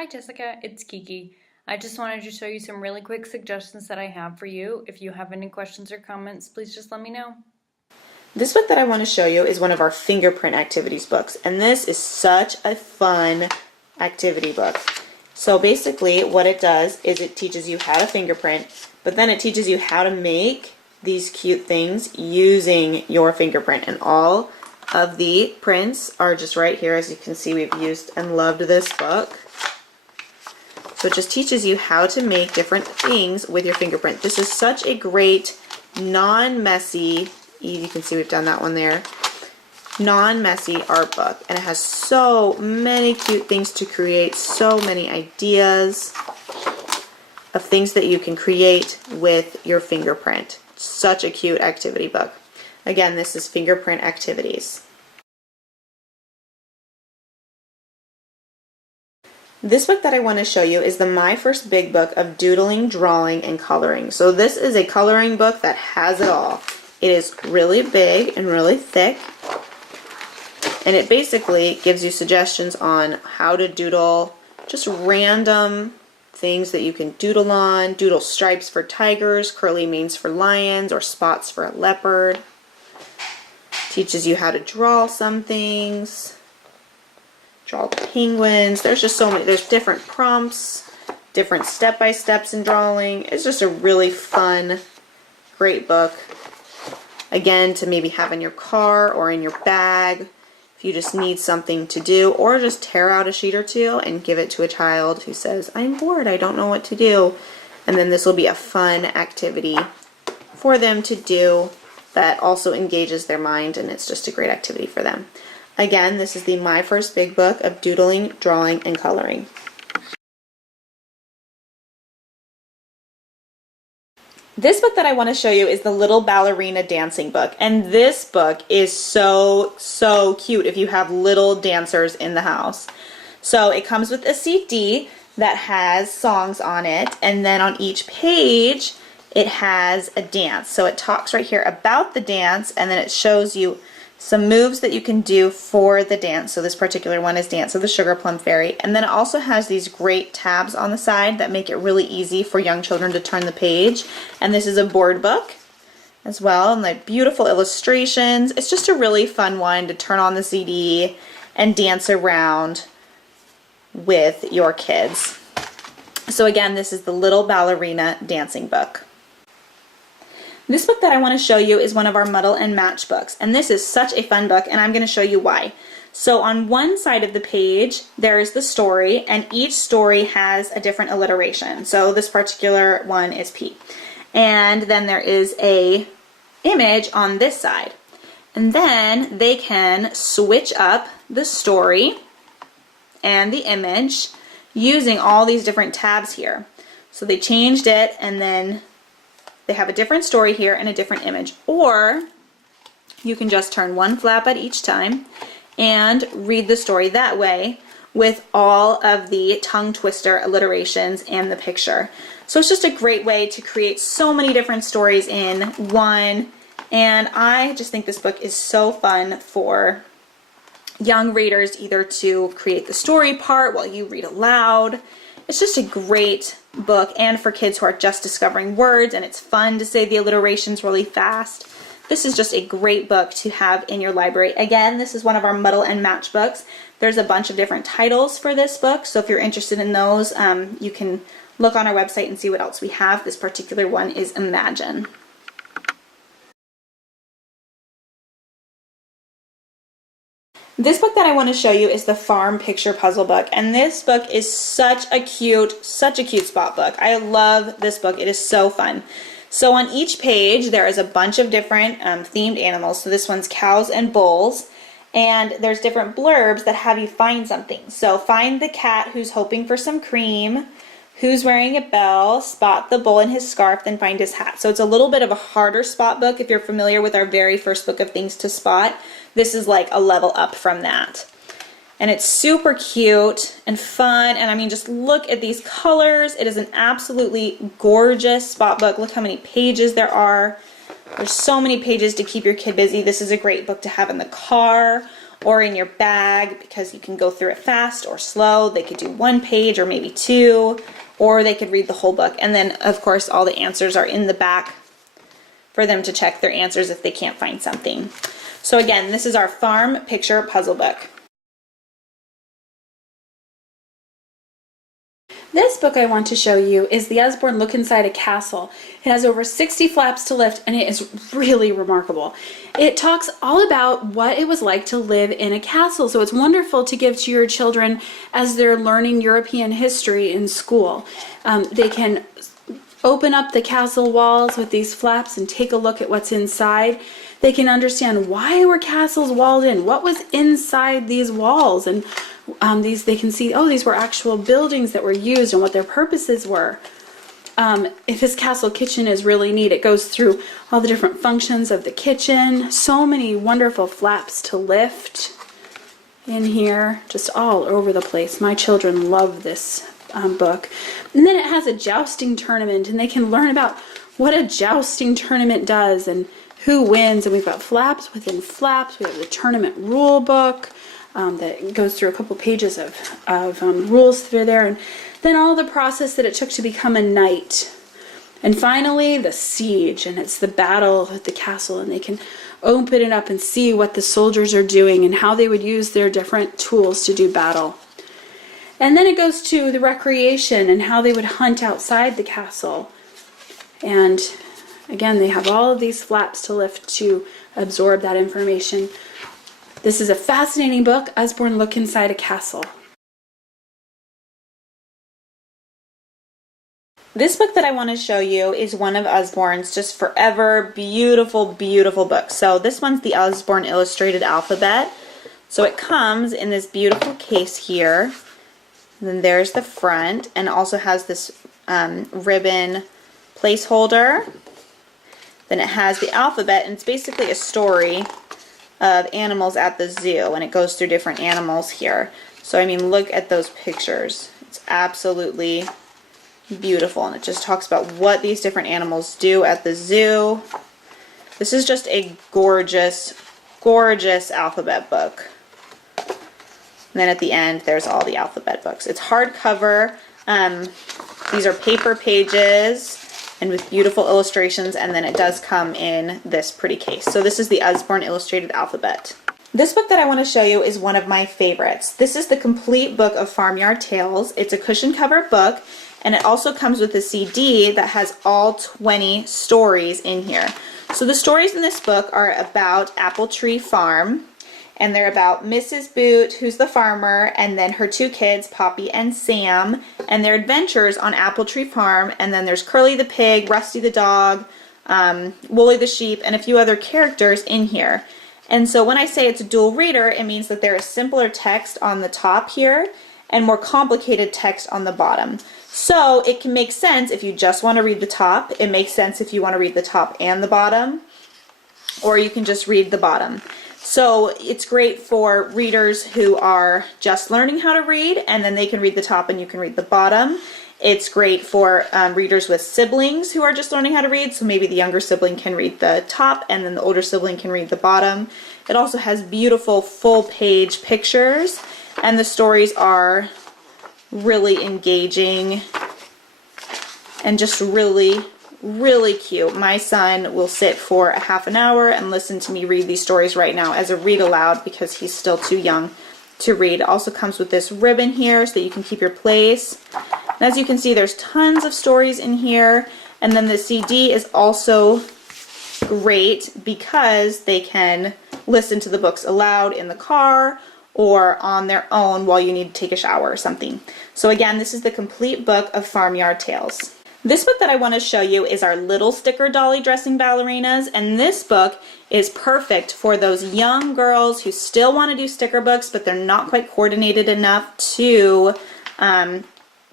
Hi Jessica, it's Kiki. I just wanted to show you some really quick suggestions that I have for you. If you have any questions or comments, please just let me know. This book that I want to show you is one of our fingerprint activities books, and this is such a fun activity book. So basically what it does is it teaches you how to fingerprint, but then it teaches you how to make these cute things using your fingerprint, and all of the prints are just right here. As you can see, we've used and loved this book. So it just teaches you how to make different things with your fingerprint. This is such a great non-messy, you can see we've done that one there, non-messy art book, and it has so many cute things to create, so many ideas of things that you can create with your fingerprint. Such a cute activity book. Again, this is Fingerprint Activities. This book that I want to show you is the My First Big Book of Doodling, Drawing, and Coloring. So this is a coloring book that has it all. It is really big and really thick, and it basically gives you suggestions on how to doodle just random things that you can doodle on. Doodle stripes for tigers, curly manes for lions, or spots for a leopard. Teaches you how to draw some things. Draw penguins. There's just so many. There's different prompts, different step-by-steps in drawing. It's just a really fun, great book. Again, to maybe have in your car or in your bag if you just need something to do, or just tear out a sheet or two and give it to a child who says, I'm bored, I don't know what to do. And then this will be a fun activity for them to do that also engages their mind, and it's just a great activity for them. Again, this is the My First Big Book of Doodling, Drawing, and Coloring. This book that I want to show you is the Little Ballerina Dancing Book, and this book is so cute if you have little dancers in the house. So it comes with a CD that has songs on it, and then on each page it has a dance. So it talks right here about the dance, and then it shows you some moves that you can do for the dance. So this particular one is Dance of the Sugar Plum Fairy. And then it also has these great tabs on the side that make it really easy for young children to turn the page. And this is a board book as well, and like beautiful illustrations. It's just a really fun one to turn on the CD and dance around with your kids. So again, this is the Little Ballerina Dancing Book. This book that I want to show you is one of our Muddle and Match books, and this is such a fun book, and I'm going to show you why. So on one side of the page there is the story, and each story has a different alliteration. So this particular one is P. And then there is a image on this side. And then they can switch up the story and the image using all these different tabs here. So they changed it, and then they have a different story here and a different image. Or you can just turn one flap at each time and read the story that way with all of the tongue twister alliterations and the picture. So it's just a great way to create so many different stories in one, and I just think this book is so fun for young readers, either to create the story part while you read aloud. It's just a great book, and for kids who are just discovering words, and it's fun to say the alliterations really fast. This is just a great book to have in your library. Again, this is one of our Muddle and Match books. There's a bunch of different titles for this book, so if you're interested in those, you can look on our website and see what else we have. This particular one is Imagine. This book that I want to show you is the Farm Picture Puzzle Book, and this book is such a cute spot book. I love this book. It is so fun. So on each page there is a bunch of different themed animals. So this one's cows and bulls, and there's different blurbs that have you find something. So find the cat who's hoping for some cream, who's wearing a bell, spot the bull in his scarf, then find his hat. So it's a little bit of a harder spot book if you're familiar with our very first book of things to spot. This is like a level up from that. And it's super cute and fun, and I mean, just look at these colors. It is an absolutely gorgeous spot book. Look how many pages there are. There's so many pages to keep your kid busy. This is a great book to have in the car or in your bag because you can go through it fast or slow. They could do 1 page or maybe 2, or they could read the whole book. And then of course all the answers are in the back for them to check their answers if they can't find something. So again, this is our farm picture puzzle book. This book I want to show you is the Usborne Look Inside a Castle. It has over 60 flaps to lift and it is really remarkable. It talks all about what it was like to live in a castle, so it's wonderful to give to your children as they're learning European history in school. They can open up the castle walls with these flaps and take a look at what's inside. They can understand why were castles walled in, what was inside these walls, and they can see, oh, these were actual buildings that were used and what their purposes were. If his castle kitchen is really neat, it goes through all the different functions of the kitchen. So many wonderful flaps to lift in here, just all over the place. My children love this book. And then it has a jousting tournament, and they can learn about what a jousting tournament does and who wins. And we've got flaps within flaps. We have the tournament rule book that goes through a couple pages of rules that are there, and then all the process that it took to become a knight. And finally, the siege, and it's the battle at the castle, and they can open it up and see what the soldiers are doing and how they would use their different tools to do battle. And then it goes to the recreation and how they would hunt outside the castle. And again, they have all of these flaps to lift to absorb that information. This is a fascinating book, Usborne Look Inside a Castle. This book that I want to show you is one of Usborne's just forever beautiful, beautiful books. So this one's the Usborne Illustrated Alphabet. So it comes in this beautiful case here. And then there's the front, and it also has this ribbon placeholder. Then it has the alphabet, and it's basically a story of animals at the zoo, and it goes through different animals here. So I mean, look at those pictures. It's absolutely beautiful, and it just talks about what these different animals do at the zoo. This is just a gorgeous, gorgeous alphabet book. And then at the end, there's all the alphabet books. It's hardcover. These are paper pages and with beautiful illustrations, and then it does come in this pretty case. So this is the Usborne Illustrated Alphabet. This book that I want to show you is one of my favorites. This is the complete book of Farmyard Tales. It's a cushion cover book, and it also comes with a CD that has all 20 stories in here. So the stories in this book are about Apple Tree Farm, and they're about Mrs. Boot, who's the farmer, and then her 2 kids, Poppy and Sam, and their adventures on Apple Tree Farm. And then there's Curly the pig, Rusty the dog, Wooly the sheep, and a few other characters in here. And so when I say it's a dual reader, it means that there is simpler text on the top here and more complicated text on the bottom. So it can make sense if you just want to read the top. It makes sense if you want to read the top and the bottom, or you can just read the bottom. So it's great for readers who are just learning how to read, and then they can read the top and you can read the bottom. It's great for readers with siblings who are just learning how to read, so maybe the younger sibling can read the top and then the older sibling can read the bottom. It also has beautiful full-page pictures, and the stories are really engaging and just really, really cute. My son will sit for a half an hour and listen to me read these stories right now as a read aloud because he's still too young to read. It also comes with this ribbon here so that you can keep your place. And as you can see, there's tons of stories in here, and then the CD is also great because they can listen to the books aloud in the car or on their own while you need to take a shower or something. So again, this is the complete book of Farmyard Tales. This book that I want to show you is our Little Sticker Dolly Dressing Ballerinas, and this book is perfect for those young girls who still want to do sticker books, but they're not quite coordinated enough to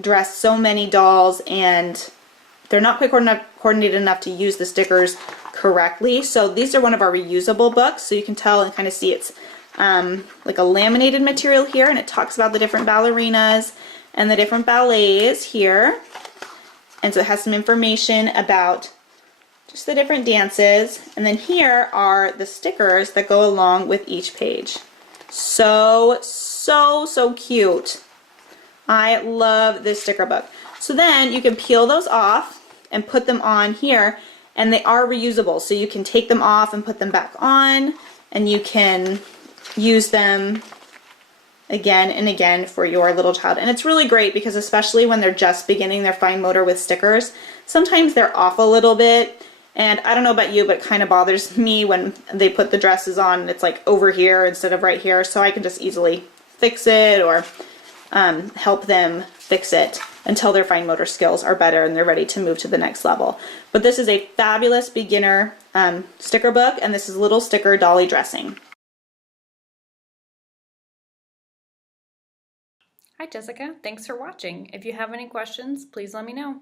dress so many dolls, and they're not quite coordinated enough to use the stickers correctly. So these are one of our reusable books, so you can tell and kind of see it's like a laminated material here, and it talks about the different ballerinas and the different ballets here. And so it has some information about just the different dances. And then here are the stickers that go along with each page. So, so, so cute. I love this sticker book. So then you can peel those off and put them on here, and they are reusable. So you can take them off and put them back on, and you can use them again and again for your little child. And it's really great because especially when they're just beginning their fine motor with stickers, sometimes they're off a little bit. And I don't know about you, but it kind of bothers me when they put the dresses on and it's like over here instead of right here. So I can just easily fix it or help them fix it until their fine motor skills are better and they're ready to move to the next level. But this is a fabulous beginner sticker book, and this is Little Sticker Dolly Dressing. Hi Jessica, thanks for watching. If you have any questions, please let me know.